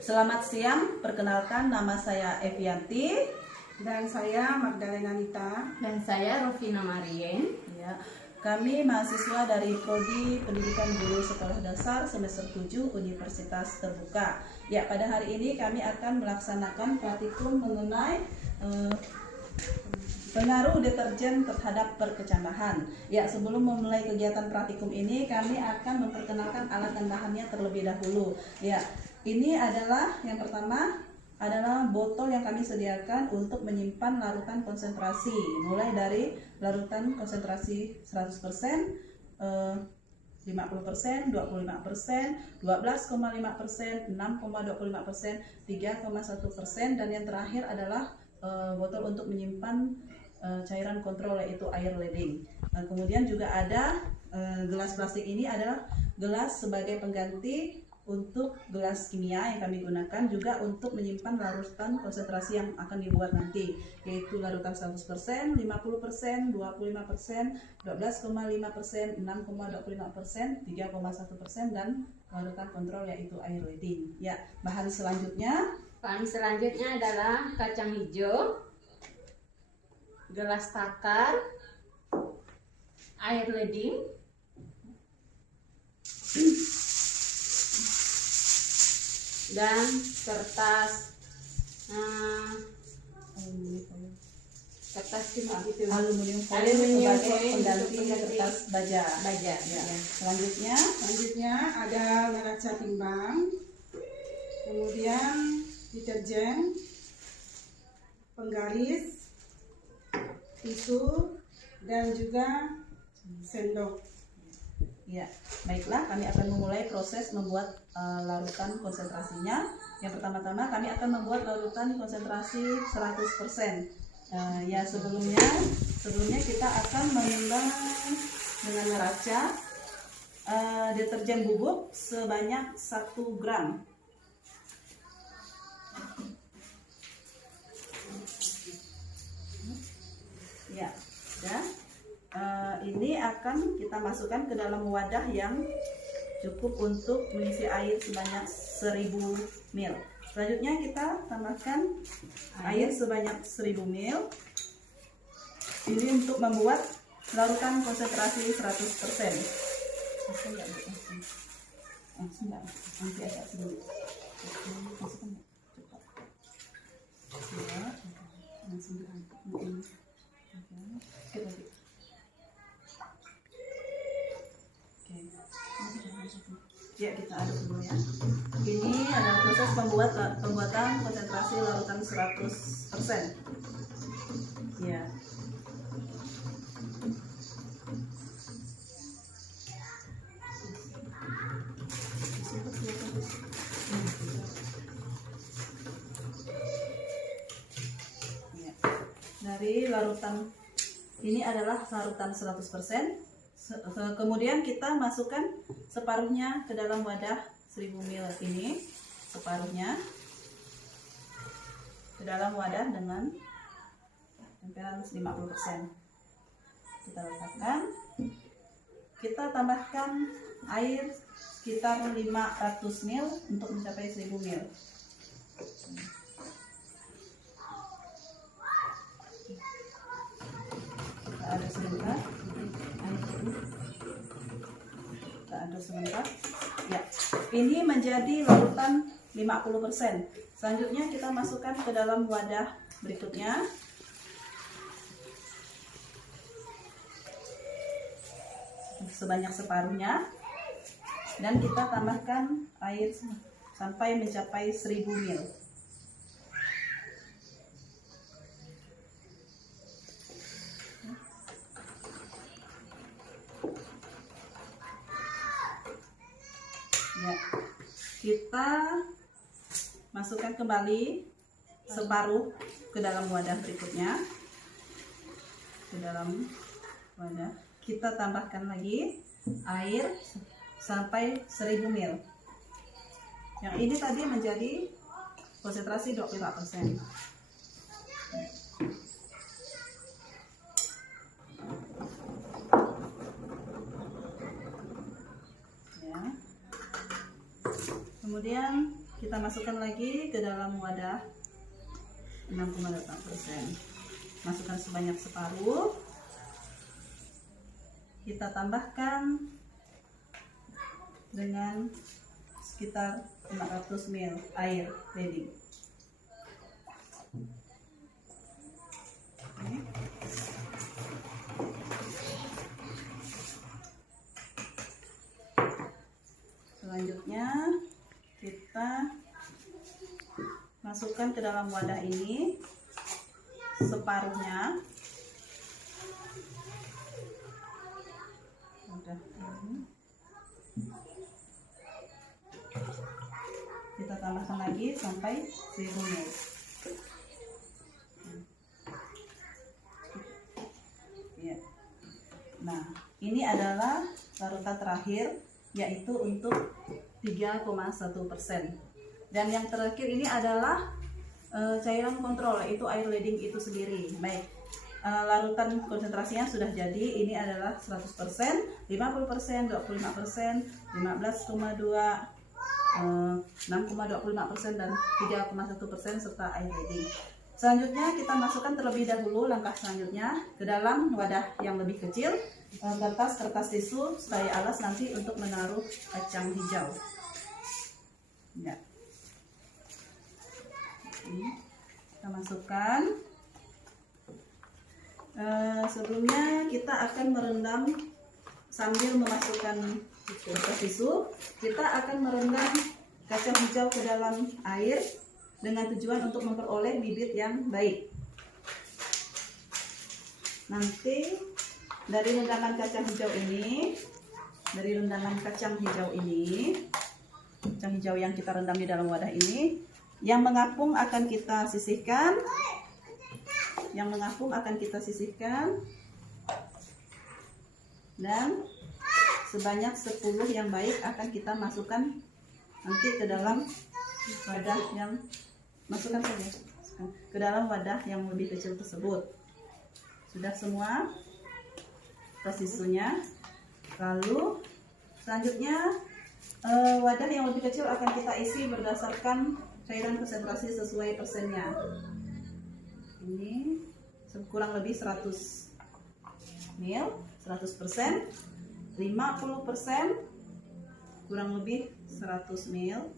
Selamat siang, perkenalkan nama saya Evianti. Dan saya Magdalena Nita. Dan saya Rovina Marien. Ya, kami mahasiswa dari Prodi Pendidikan Guru Sekolah Dasar semester 7 Universitas Terbuka. Ya, pada hari ini kami akan melaksanakan praktikum mengenai pengaruh deterjen terhadap perkecambahan. Ya, sebelum memulai kegiatan praktikum ini, kami akan memperkenalkan alat dan bahannya terlebih dahulu. Ya, ini adalah yang pertama adalah botol yang kami sediakan untuk menyimpan larutan konsentrasi, mulai dari larutan konsentrasi 100%, 50%, 25%, 12,5%, 6,25%, 3,1%, dan yang terakhir adalah botol untuk menyimpan cairan kontrol, yaitu air leding. Kemudian juga ada gelas plastik. Ini adalah gelas sebagai pengganti untuk gelas kimia yang kami gunakan juga untuk menyimpan larutan konsentrasi yang akan dibuat nanti, yaitu larutan 100%, 50%, 25%, 12,5%, 6,25%, 3,1%, dan larutan kontrol yaitu air leding. Ya, bahan selanjutnya adalah kacang hijau, gelas takar, air leding, dan kertas aluminium foil sebagai pengganti kertas baja. Ya. Selanjutnya ada neraca timbang, kemudian deterjen, penggaris, tisu, dan juga sendok. Ya, baiklah, kami akan memulai proses membuat larutan konsentrasinya. Yang pertama-tama kami akan membuat larutan konsentrasi 100%. Ya, sebelumnya kita akan menimbang dengan neraca deterjen bubuk sebanyak 1 gram. Ya, dan ini akan kita masukkan ke dalam wadah yang cukup untuk mengisi air sebanyak 1000 ml. Selanjutnya kita tambahkan air sebanyak 1000 ml. Ini untuk membuat larutan konsentrasi 100%. Nanti agak sedikit. Ya, kita aduk dulu ya. Ini adalah proses pembuatan konsentrasi larutan 100%. Ya. Dari larutan ini adalah larutan 100%. Kemudian kita masukkan separuhnya ke dalam wadah 1000 ml ini, separuhnya ke dalam wadah dengan temperan 50%. Kita letakkan. Kita tambahkan air sekitar 500 ml untuk mencapai 1000 ml. Kita aduk sebentar. Ya, ini menjadi larutan 50%. Selanjutnya kita masukkan ke dalam wadah berikutnya. Sebanyak separuhnya, dan kita tambahkan air sampai mencapai 1000 ml. Ya, kita masukkan kembali separuh ke dalam wadah berikutnya. Ke dalam wadah kita tambahkan lagi air sampai 1000 ml. Yang ini tadi menjadi konsentrasi 25%. Kemudian kita masukkan lagi ke dalam wadah 6,8%. Masukkan sebanyak separuh. Kita tambahkan dengan sekitar 500 ml air leading. Selanjutnya kita masukkan ke dalam wadah ini separuhnya. Kita tambahkan lagi sampai 1000 ml. Ya. Nah, ini adalah larutan terakhir, yaitu untuk 3,1%. Dan yang terakhir ini adalah cairan kontrol, yaitu air leading itu sendiri. Baik, larutan konsentrasinya sudah jadi. Ini adalah 100%, 50%, 25%, 15,2%, 6,25% dan 3,1% serta air leading. Selanjutnya kita masukkan terlebih dahulu langkah selanjutnya ke dalam wadah yang lebih kecil, kertas tisu sebagai alas nanti untuk menaruh kacang hijau. Ya. Ini kita masukkan. Sebelumnya kita akan merendam sambil memasukkan kertas tisu. Kita akan merendam kacang hijau ke dalam air dengan tujuan untuk memperoleh bibit yang baik. Nanti dari rendaman kacang hijau ini, kacang hijau yang kita rendam di dalam wadah ini, yang mengapung akan kita sisihkan. Dan sebanyak 10 yang baik akan kita masukkan nanti ke dalam wadah yang ke dalam wadah yang lebih kecil tersebut. Sudah semua kertas tisunya. Lalu selanjutnya wadah yang lebih kecil akan kita isi berdasarkan cairan konsentrasi sesuai persennya. Ini kurang lebih 100 ml, 100%, 50%, kurang lebih 100 ml.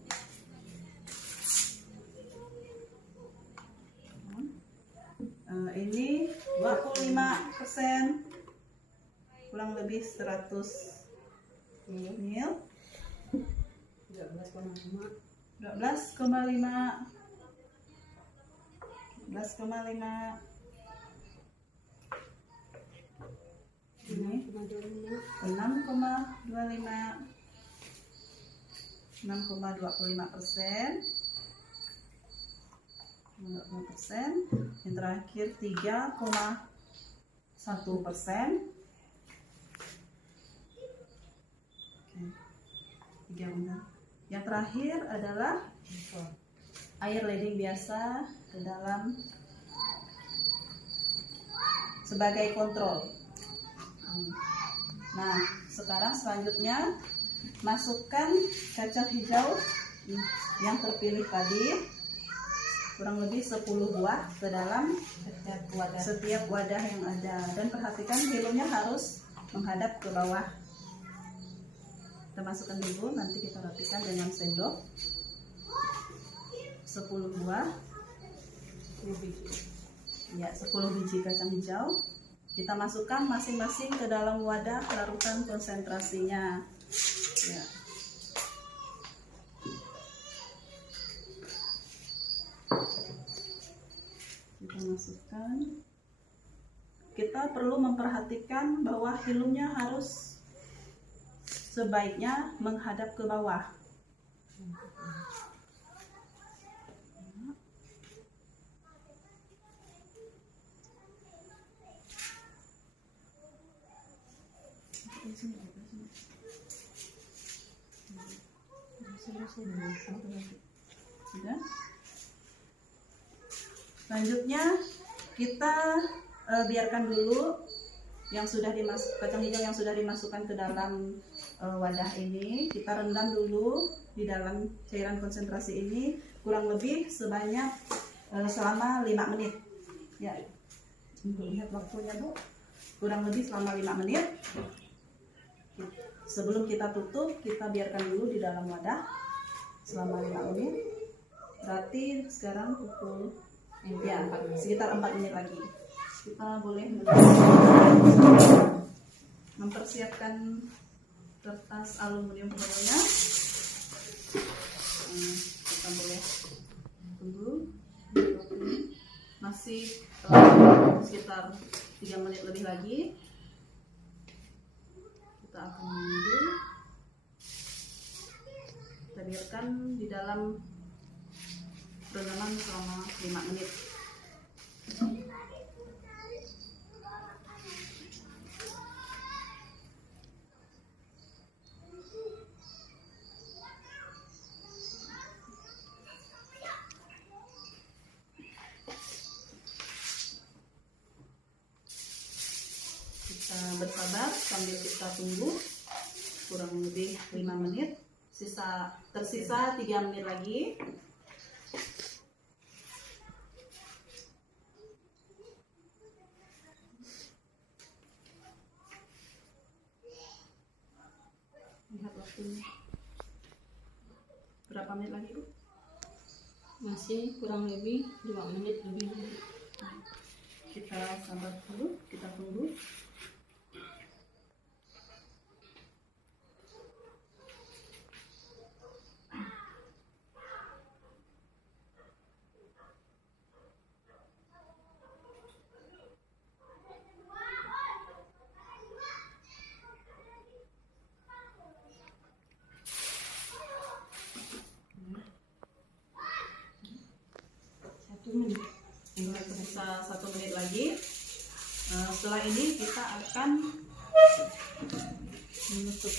Ini 25%, kurang lebih 100 ml. 12,5. Ini 6,25%, 6,25%, yang terakhir 3,1%. Yang terakhir adalah air leading biasa ke dalam sebagai kontrol. Nah, sekarang selanjutnya masukkan kacang hijau yang terpilih tadi, kurang lebih 10 buah ke dalam setiap wadah yang ada. Dan perhatikan hilumnya harus menghadap ke bawah. Kita masukkan dulu, nanti kita rapikan dengan sendok. 10 buah. Ya, 10 biji kacang hijau. Kita masukkan masing-masing ke dalam wadah larutan konsentrasinya. Ya. Kita masukkan. Kita perlu memperhatikan bahwa hilumnya harus sebaiknya menghadap ke bawah. Sudah. Selanjutnya kita biarkan dulu yang sudah kacang hijau yang sudah dimasukkan ke dalam wadah ini kita rendam dulu di dalam cairan konsentrasi ini kurang lebih sebanyak selama 5 menit. Ya, lihat waktunya Bu, kurang lebih selama 5 menit. Sebelum kita tutup, kita biarkan dulu di dalam wadah selama 5 menit. Berarti sekarang pukul ya sekitar 4 menit lagi. Kita boleh mempersiapkan kertas aluminium foilnya. Kita boleh tunggu masih sekitar 3 menit lebih lagi. Kita akan menunggu. Kita biarkan di dalam rendaman selama 5 menit. Kita bersabar sambil kita tunggu kurang lebih 5 menit. Tersisa 3 menit lagi. Lihat waktunya. Berapa menit lagi, Bu? Masih kurang lebih 2 menit lebih. Kita sabar dulu, kita tunggu. Tersisa 1 menit lagi. Setelah ini kita akan menutup.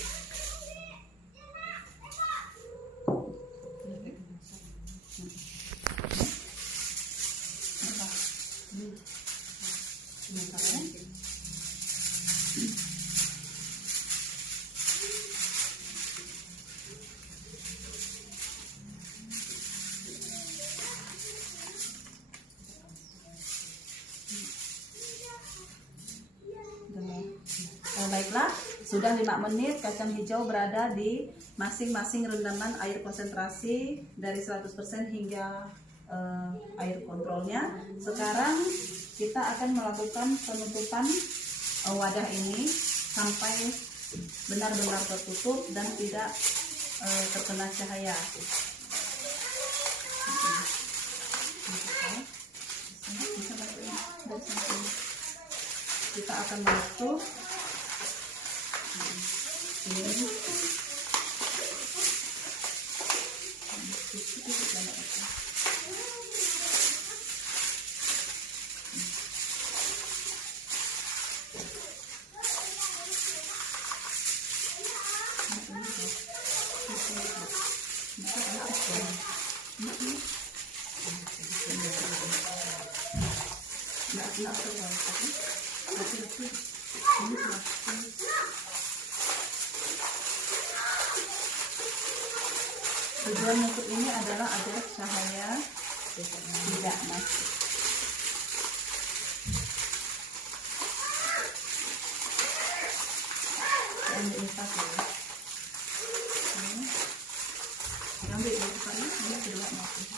Baiklah, sudah 5 menit kacang hijau berada di masing-masing rendaman air konsentrasi dari 100% hingga air kontrolnya. Sekarang kita akan melakukan penutupan wadah ini sampai benar-benar tertutup dan tidak terkena cahaya. Kita akan menutup ini. Tujuan untuk ini adalah agar cahaya tidak masuk. Ambil lipat ya. Ambil lipatnya, ini kedua masuk.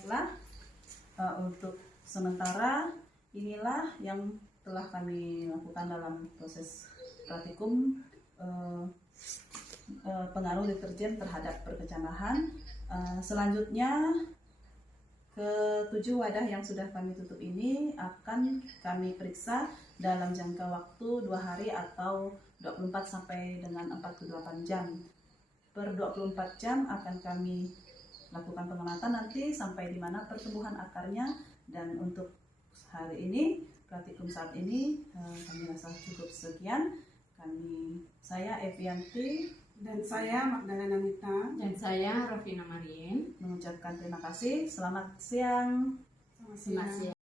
Baiklah, untuk sementara inilah yang telah kami lakukan dalam proses praktikum pengaruh deterjen terhadap perkecamahan. Selanjutnya, ke-7 wadah yang sudah kami tutup ini akan kami periksa dalam jangka waktu 2 hari atau 24 sampai dengan 48 jam. Per 24 jam akan kami lakukan pengamatan nanti sampai di mana pertumbuhan akarnya, dan untuk hari ini, praktikum saat ini kami rasa cukup sekian. Saya Evianti Dan saya Magdalena Nita. Dan saya Rovina Marien. mengucapkan terima kasih. Selamat siang. Selamat siang.